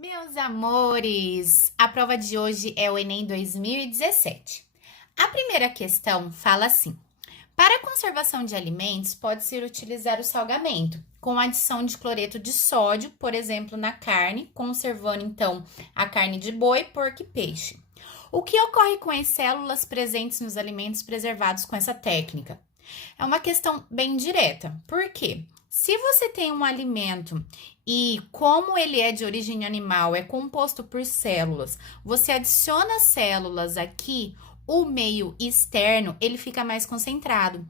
Meus amores, a prova de hoje é o Enem 2017. A primeira questão fala assim: para a conservação de alimentos, pode-se utilizar o salgamento, com adição de cloreto de sódio, por exemplo, na carne, conservando então a carne de boi, porco e peixe. O que ocorre com as células presentes nos alimentos preservados com essa técnica? É uma questão bem direta. Por quê? Se você tem um alimento e como ele é de origem animal, é composto por células, você adiciona células aqui, o meio externo, ele fica mais concentrado.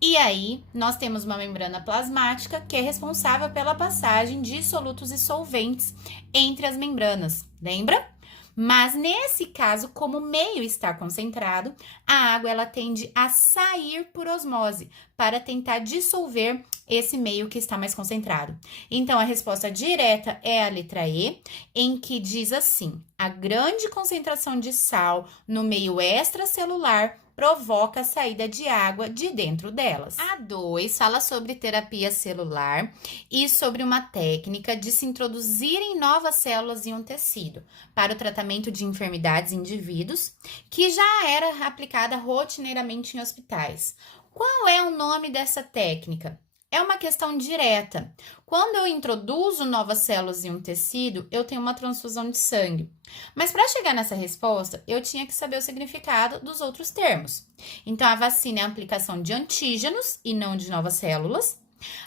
E aí, nós temos uma membrana plasmática que é responsável pela passagem de solutos e solventes entre as membranas. Lembra? Mas nesse caso, como o meio está concentrado, a água ela tende a sair por osmose para tentar dissolver esse meio que está mais concentrado. Então a resposta direta é a letra E, em que diz assim: a grande concentração de sal no meio extracelular provoca a saída de água de dentro delas. A 2 fala sobre terapia celular e sobre uma técnica de se introduzirem novas células em um tecido para o tratamento de enfermidades em indivíduos, que já era aplicada rotineiramente em hospitais. Qual é o nome dessa técnica? É uma questão direta. Quando eu introduzo novas células em um tecido, eu tenho uma transfusão de sangue. Mas para chegar nessa resposta, eu tinha que saber o significado dos outros termos. Então, a vacina é a aplicação de antígenos e não de novas células.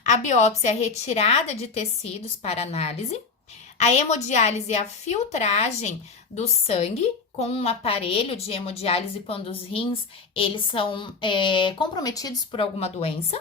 A biópsia é a retirada de tecidos para análise. A hemodiálise é a filtragem do sangue com um aparelho de hemodiálise quando os rins eles são comprometidos por alguma doença.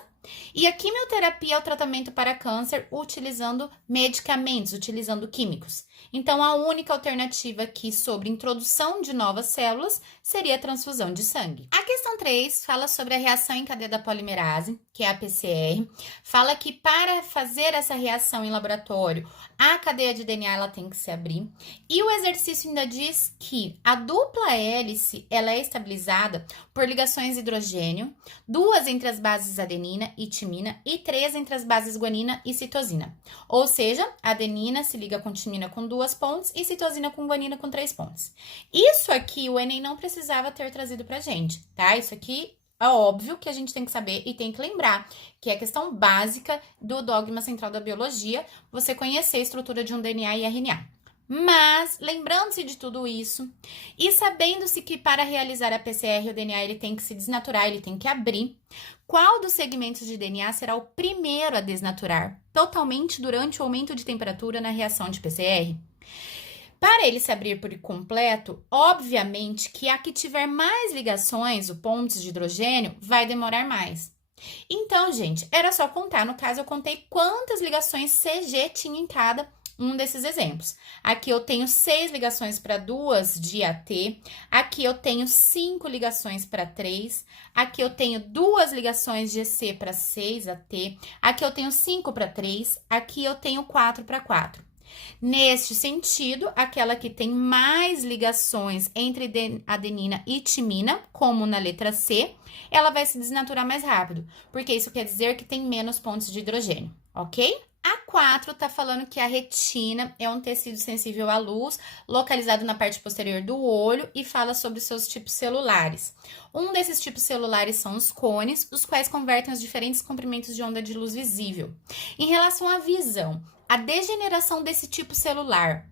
E a quimioterapia é o tratamento para câncer utilizando medicamentos, utilizando químicos. Então, a única alternativa aqui sobre introdução de novas células seria a transfusão de sangue. A questão 3 fala sobre a reação em cadeia da polimerase, que é a PCR. Fala que para fazer essa reação em laboratório, a cadeia de DNA ela tem que se abrir. E o exercício ainda diz que a dupla hélice ela é estabilizada por ligações hidrogênio, 2 entre as bases adenina e timina e 3 entre as bases guanina e citosina. Ou seja, a adenina se liga com timina com 2 pontes e citosina com guanina com 3 pontes. Isso aqui o Enem não precisava ter trazido pra gente, tá? Isso aqui é óbvio que a gente tem que saber e tem que lembrar que é questão básica do dogma central da biologia, você conhecer a estrutura de um DNA e RNA. Mas, lembrando-se de tudo isso e sabendo-se que para realizar a PCR o DNA ele tem que se desnaturar, ele tem que abrir, qual dos segmentos de DNA será o primeiro a desnaturar totalmente durante o aumento de temperatura na reação de PCR? Para ele se abrir por completo, obviamente que a que tiver mais ligações, o pontos de hidrogênio, vai demorar mais. Então, gente, era só contar. No caso, eu contei quantas ligações CG tinha em cada um desses exemplos. Aqui eu tenho 6 ligações para 2 de AT, aqui eu tenho 5 ligações para 3, aqui eu tenho 2 ligações de EC para 6 AT, aqui eu tenho 5 para 3, aqui eu tenho 4 para 4. Neste sentido, aquela que tem mais ligações entre adenina e timina, como na letra C, ela vai se desnaturar mais rápido, porque isso quer dizer que tem menos pontos de hidrogênio, ok? A 4 está falando que a retina é um tecido sensível à luz, localizado na parte posterior do olho e fala sobre seus tipos celulares. Um desses tipos celulares são os cones, os quais convertem os diferentes comprimentos de onda de luz visível. Em relação à visão, a degeneração desse tipo celular.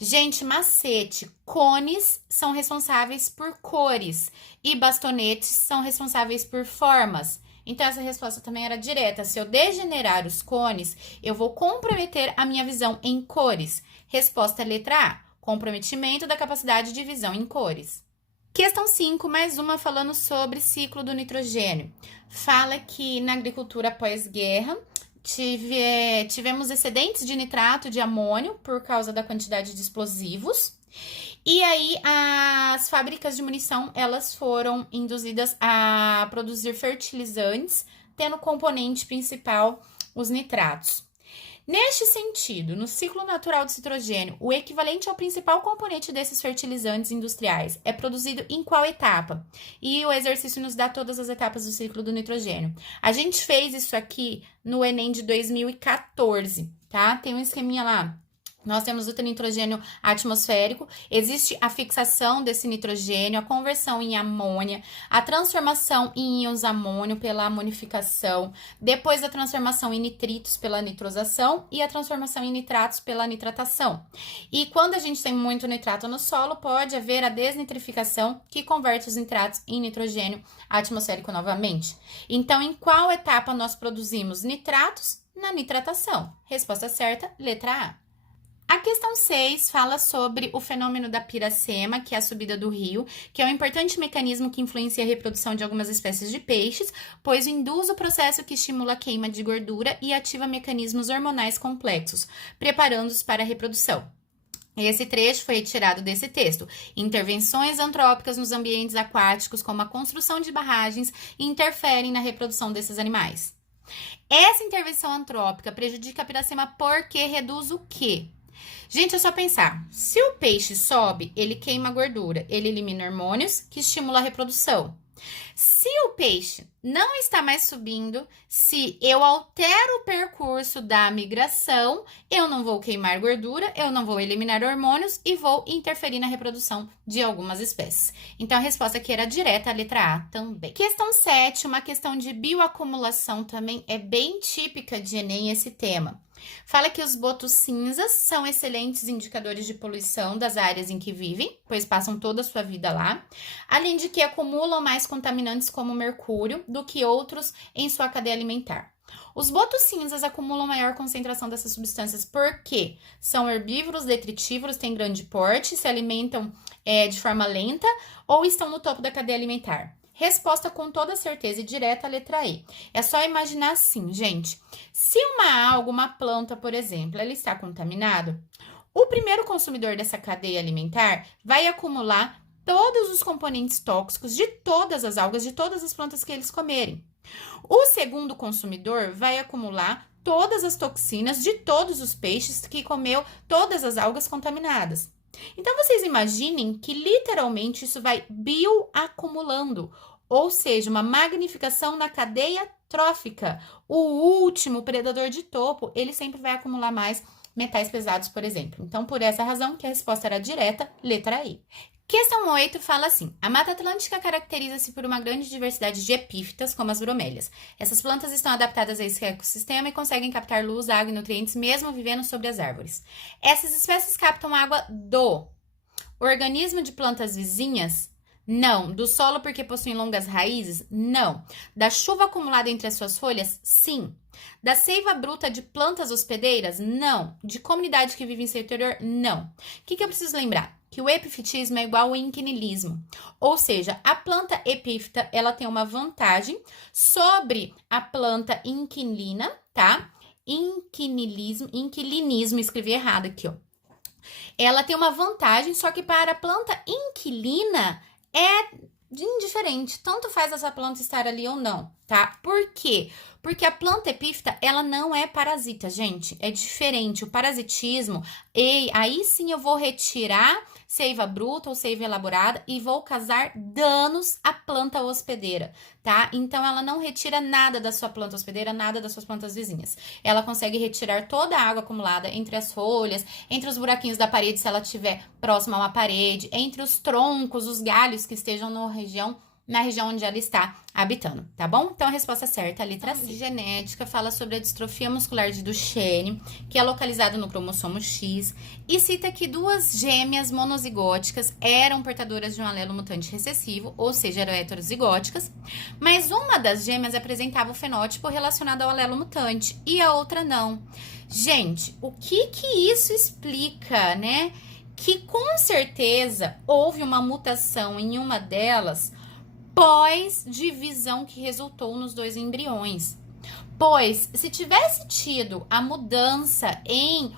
Gente, macete, cones são responsáveis por cores e bastonetes são responsáveis por formas. Então, essa resposta também era direta. Se eu degenerar os cones, eu vou comprometer a minha visão em cores. Resposta letra A, comprometimento da capacidade de visão em cores. Questão 5, mais uma falando sobre ciclo do nitrogênio. Fala que na agricultura pós-guerra, tivemos excedentes de nitrato de amônio por causa da quantidade de explosivos. E aí, as fábricas de munição, elas foram induzidas a produzir fertilizantes, tendo componente principal os nitratos. Neste sentido, no ciclo natural do citrogênio, o equivalente ao principal componente desses fertilizantes industriais é produzido em qual etapa? E o exercício nos dá todas as etapas do ciclo do nitrogênio. A gente fez isso aqui no Enem de 2014, tá? Tem um esqueminha lá Nós temos o nitrogênio atmosférico, existe a fixação desse nitrogênio, a conversão em amônia, a transformação em íons amônio pela amonificação, depois a transformação em nitritos pela nitrosação e a transformação em nitratos pela nitratação. E quando a gente tem muito nitrato no solo, pode haver a desnitrificação, que converte os nitratos em nitrogênio atmosférico novamente. Então, em qual etapa nós produzimos nitratos? Na nitratação. Resposta certa, letra A. A questão 6 fala sobre o fenômeno da piracema, que é a subida do rio, que é um importante mecanismo que influencia a reprodução de algumas espécies de peixes, pois induz o processo que estimula a queima de gordura e ativa mecanismos hormonais complexos, preparando-os para a reprodução. Esse trecho foi retirado desse texto. Intervenções antrópicas nos ambientes aquáticos, como a construção de barragens, interferem na reprodução desses animais. Essa intervenção antrópica prejudica a piracema porque reduz o quê? Gente, é só pensar. Se o peixe sobe, ele queima gordura, ele elimina hormônios que estimulam a reprodução. Se o peixe não está mais subindo, se eu altero o percurso da migração, eu não vou queimar gordura, eu não vou eliminar hormônios e vou interferir na reprodução de algumas espécies. Então, a resposta aqui era direta, a letra A também. Questão 7, uma questão de bioacumulação também é bem típica de Enem esse tema. Fala que os botos cinzas são excelentes indicadores de poluição das áreas em que vivem, pois passam toda a sua vida lá, além de que acumulam mais contaminantes como mercúrio do que outros em sua cadeia alimentar. Os botos cinzas acumulam maior concentração dessas substâncias porque são herbívoros, detritívoros, têm grande porte, se alimentam de forma lenta ou estão no topo da cadeia alimentar. Resposta com toda certeza e direta, a letra E. É só imaginar assim, gente. Se uma planta, por exemplo, ela está contaminada, o primeiro consumidor dessa cadeia alimentar vai acumular todos os componentes tóxicos de todas as algas, de todas as plantas que eles comerem. O segundo consumidor vai acumular todas as toxinas de todos os peixes que comeu todas as algas contaminadas. Então, vocês imaginem que literalmente isso vai bioacumulando, ou seja, uma magnificação na cadeia trófica. O último predador de topo, ele sempre vai acumular mais metais pesados, por exemplo. Então, por essa razão que a resposta era direta, letra I. Questão 8 fala assim: a Mata Atlântica caracteriza-se por uma grande diversidade de epífitas, como as bromélias. Essas plantas estão adaptadas a esse ecossistema e conseguem captar luz, água e nutrientes mesmo vivendo sobre as árvores. Essas espécies captam água do organismo de plantas vizinhas? Não. Do solo porque possuem longas raízes? Não. Da chuva acumulada entre as suas folhas? Sim. Da seiva bruta de plantas hospedeiras? Não. De comunidade que vive em seu interior? Não. O que eu preciso lembrar? Que o epifitismo é igual ao inquilinismo, ou seja, a planta epífita, ela tem uma vantagem sobre a planta inquilina, tá? Inquilinismo, escrevi errado aqui, ó. Ela tem uma vantagem, só que para a planta inquilina é indiferente, tanto faz essa planta estar ali ou não, tá? Por quê? Porque a planta epífita, ela não é parasita, gente, é diferente. O parasitismo, e aí sim eu vou retirar seiva bruta ou seiva elaborada e vou causar danos à planta hospedeira, tá? Então, ela não retira nada da sua planta hospedeira, nada das suas plantas vizinhas. Ela consegue retirar toda a água acumulada entre as folhas, entre os buraquinhos da parede, se ela estiver próxima a uma parede, entre os troncos, os galhos que estejam na região onde ela está habitando, tá bom? Então, a resposta certa, a letra C. Genética fala sobre a distrofia muscular de Duchenne, que é localizada no cromossomo X, e cita que 2 gêmeas monozigóticas eram portadoras de um alelo mutante recessivo, ou seja, eram heterozigóticas, mas uma das gêmeas apresentava o fenótipo relacionado ao alelo mutante e a outra não. Gente, o que isso explica, né? Que com certeza houve uma mutação em uma delas pós-divisão que resultou nos 2 embriões. Pois, se tivesse tido a mudança em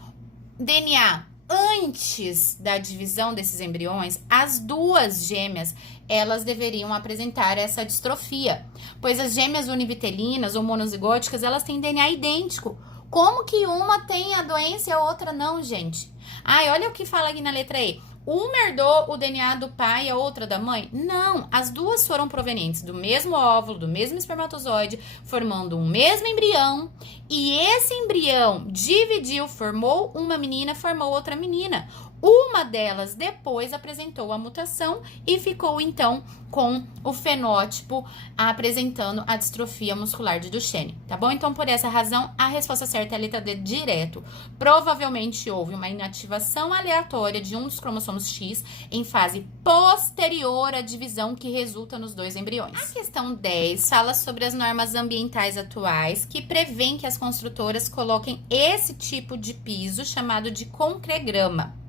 DNA antes da divisão desses embriões, as 2 gêmeas, elas deveriam apresentar essa distrofia. Pois as gêmeas univitelinas ou monozigóticas, elas têm DNA idêntico. Como que uma tem a doença e a outra não, gente? Ai, olha o que fala aqui na letra E. uma herdou o DNA do pai e a outra da mãe? Não, as duas foram provenientes do mesmo óvulo, do mesmo espermatozoide, formando um mesmo embrião, e esse embrião dividiu, formou uma menina, formou outra menina. Uma delas depois apresentou a mutação e ficou então com o fenótipo apresentando a distrofia muscular de Duchenne, tá bom? Então, por essa razão, a resposta certa é a letra D, direto. Provavelmente houve uma inativação aleatória de um dos cromossomos X em fase posterior à divisão que resulta nos dois embriões. A questão 10 fala sobre as normas ambientais atuais que prevêem que as construtoras coloquem esse tipo de piso chamado de concregrama.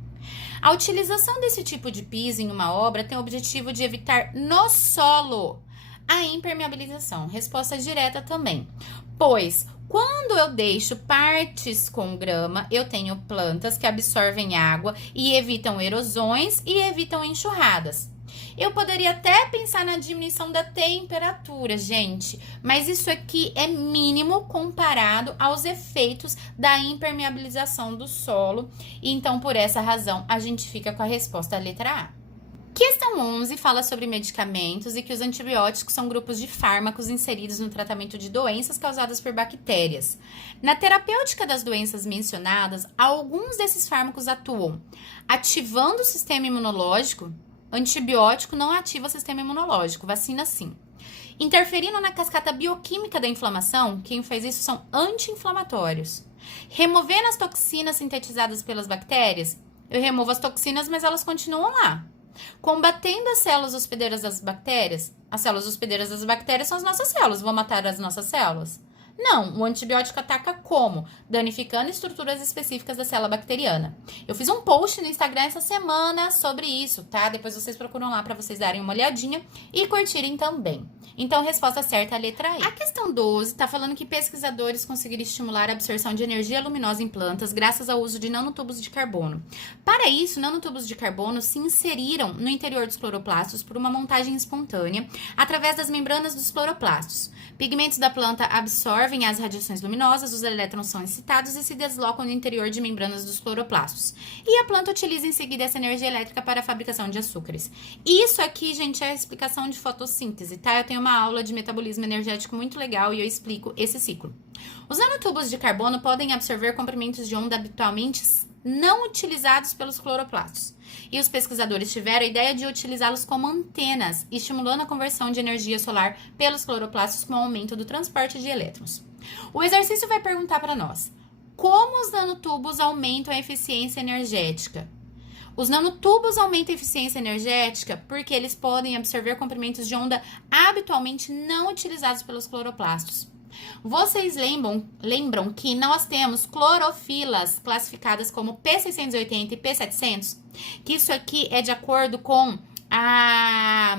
A utilização desse tipo de piso em uma obra tem o objetivo de evitar no solo a impermeabilização. Resposta direta também. Pois, quando eu deixo partes com grama, eu tenho plantas que absorvem água e evitam erosões e evitam enxurradas. Eu poderia até pensar na diminuição da temperatura, gente, mas isso aqui é mínimo comparado aos efeitos da impermeabilização do solo. Então, por essa razão, a gente fica com a resposta letra A. Questão 11 fala sobre medicamentos e que os antibióticos são grupos de fármacos inseridos no tratamento de doenças causadas por bactérias. Na terapêutica das doenças mencionadas, alguns desses fármacos atuam ativando o sistema imunológico. Antibiótico não ativa o sistema imunológico, vacina sim. Interferindo na cascata bioquímica da inflamação, quem faz isso são anti-inflamatórios. Removendo as toxinas sintetizadas pelas bactérias, eu removo as toxinas, mas elas continuam lá. Combatendo as células hospedeiras das bactérias, as células hospedeiras das bactérias são as nossas células, vão matar as nossas células? Não, o antibiótico ataca como? Danificando estruturas específicas da célula bacteriana. Eu fiz um post no Instagram essa semana sobre isso, tá? Depois vocês procuram lá para vocês darem uma olhadinha e curtirem também. Então, a resposta certa é a letra E. A questão 12 está falando que pesquisadores conseguiram estimular a absorção de energia luminosa em plantas graças ao uso de nanotubos de carbono. Para isso, nanotubos de carbono se inseriram no interior dos cloroplastos por uma montagem espontânea através das membranas dos cloroplastos. Pigmentos da planta absorvem as radiações luminosas, os elétrons são excitados e se deslocam no interior de membranas dos cloroplastos. E a planta utiliza em seguida essa energia elétrica para a fabricação de açúcares. Isso aqui, gente, é a explicação de fotossíntese, tá? Eu tenho uma aula de metabolismo energético muito legal e eu explico esse ciclo. Os nanotubos de carbono podem absorver comprimentos de onda habitualmente não utilizados pelos cloroplastos. E os pesquisadores tiveram a ideia de utilizá-los como antenas, estimulando a conversão de energia solar pelos cloroplastos com o aumento do transporte de elétrons. O exercício vai perguntar para nós: como os nanotubos aumentam a eficiência energética? Os nanotubos aumentam a eficiência energética porque eles podem absorver comprimentos de onda habitualmente não utilizados pelos cloroplastos. Vocês lembram que nós temos clorofilas classificadas como P680 e P700? Que isso aqui é de acordo com a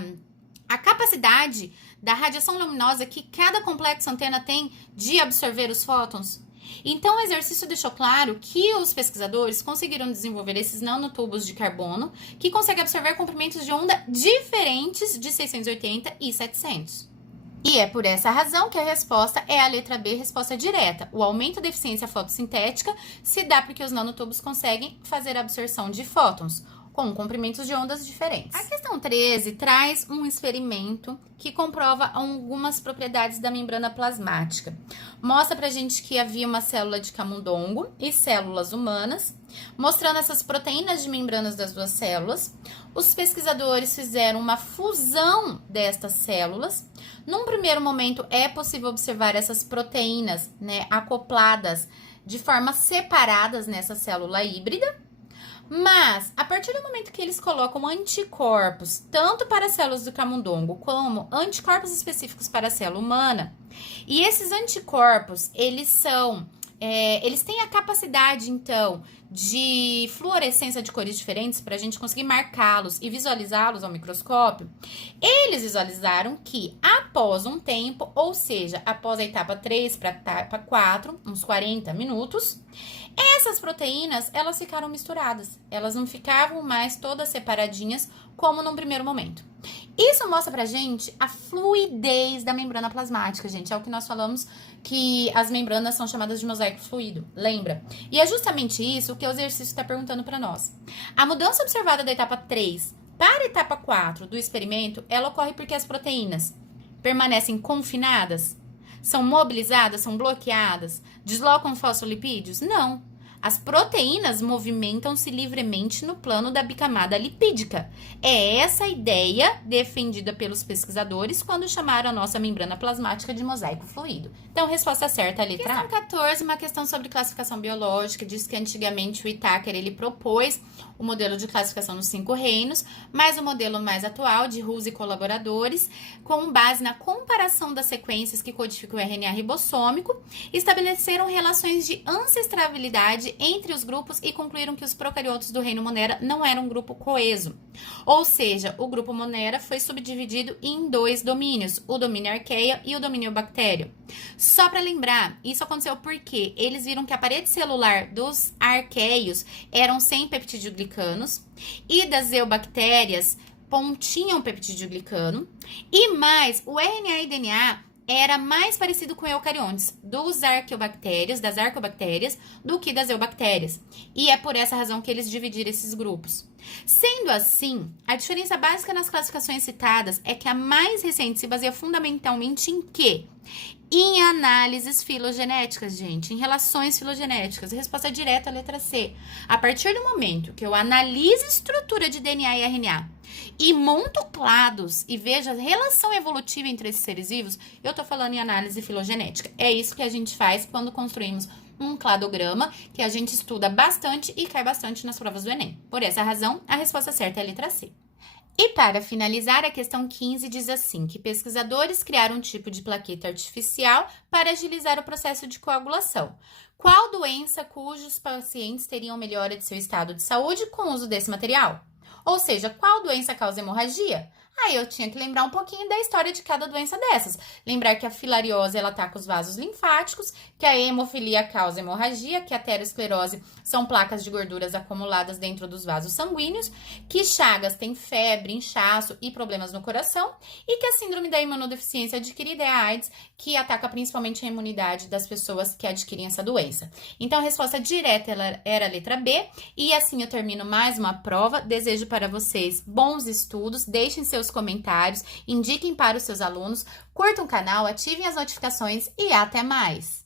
capacidade da radiação luminosa que cada complexo antena tem de absorver os fótons. Então, o exercício deixou claro que os pesquisadores conseguiram desenvolver esses nanotubos de carbono que conseguem absorver comprimentos de onda diferentes de 680 e 700. E é por essa razão que a resposta é a letra B, resposta direta. O aumento da eficiência fotossintética se dá porque os nanotubos conseguem fazer a absorção de fótons com comprimentos de ondas diferentes. A questão 13 traz um experimento que comprova algumas propriedades da membrana plasmática. Mostra pra gente que havia uma célula de camundongo e células humanas, mostrando essas proteínas de membranas das duas células. Os pesquisadores fizeram uma fusão destas células. Num primeiro momento, é possível observar essas proteínas, acopladas de forma separadas nessa célula híbrida. Mas, a partir do momento que eles colocam anticorpos, tanto para as células do camundongo, como anticorpos específicos para a célula humana, e esses anticorpos, eles têm a capacidade, então, de fluorescência de cores diferentes para a gente conseguir marcá-los e visualizá-los ao microscópio. Eles visualizaram que após um tempo, ou seja, após a etapa 3 para a etapa 4, uns 40 minutos, essas proteínas, elas ficaram misturadas. Elas não ficavam mais todas separadinhas como num primeiro momento. Isso mostra pra gente a fluidez da membrana plasmática, gente. É o que nós falamos que as membranas são chamadas de mosaico fluido, lembra? E é justamente isso que o exercício está perguntando para nós. A mudança observada da etapa 3 para a etapa 4 do experimento, ela ocorre porque as proteínas permanecem confinadas? São mobilizadas? São bloqueadas? Deslocam fosfolipídios? Não. As proteínas movimentam-se livremente no plano da bicamada lipídica. É essa a ideia defendida pelos pesquisadores quando chamaram a nossa membrana plasmática de mosaico fluido. Então, resposta certa, a letra A. Questão 14, uma questão sobre classificação biológica. Diz que antigamente o Whittaker, ele propôs o modelo de classificação nos 5 reinos, mas o modelo mais atual, de Ruse e colaboradores, com base na comparação das sequências que codificam o RNA ribossômico, estabeleceram relações de ancestralidade entre os grupos e concluíram que os procariotos do reino Monera não eram um grupo coeso. Ou seja, o grupo Monera foi subdividido em 2 domínios, o domínio arqueia e o domínio bactério. Só para lembrar, isso aconteceu porque eles viram que a parede celular dos arqueios eram sem peptidoglicanos e das eubactérias continham peptidoglicano e mais o RNA e DNA era mais parecido com eucariontes das arqueobactérias, do que das eubactérias. E é por essa razão que eles dividiram esses grupos. Sendo assim, a diferença básica nas classificações citadas é que a mais recente se baseia fundamentalmente em quê? Em análises filogenéticas, gente, em relações filogenéticas. A resposta é direta, a letra C. A partir do momento que eu analiso a estrutura de DNA e RNA e monto clados e vejo a relação evolutiva entre esses seres vivos, eu tô falando em análise filogenética. É isso que a gente faz quando construímos um cladograma, que a gente estuda bastante e cai bastante nas provas do Enem. Por essa razão, a resposta certa é a letra C. E para finalizar, a questão 15 diz assim, que pesquisadores criaram um tipo de plaqueta artificial para agilizar o processo de coagulação. Qual doença cujos pacientes teriam melhora de seu estado de saúde com o uso desse material? Ou seja, qual doença causa hemorragia? Aí eu tinha que lembrar um pouquinho da história de cada doença dessas. Lembrar que a filariose, ela ataca os vasos linfáticos, que a hemofilia causa hemorragia, que a aterosclerose são placas de gorduras acumuladas dentro dos vasos sanguíneos, que Chagas tem febre, inchaço e problemas no coração, e que a síndrome da imunodeficiência adquirida é a AIDS, que ataca principalmente a imunidade das pessoas que adquirem essa doença. Então, a resposta direta era a letra B, e assim eu termino mais uma prova. Desejo para vocês bons estudos, deixem seus comentários, indiquem para os seus alunos, curtam o canal, ativem as notificações e até mais!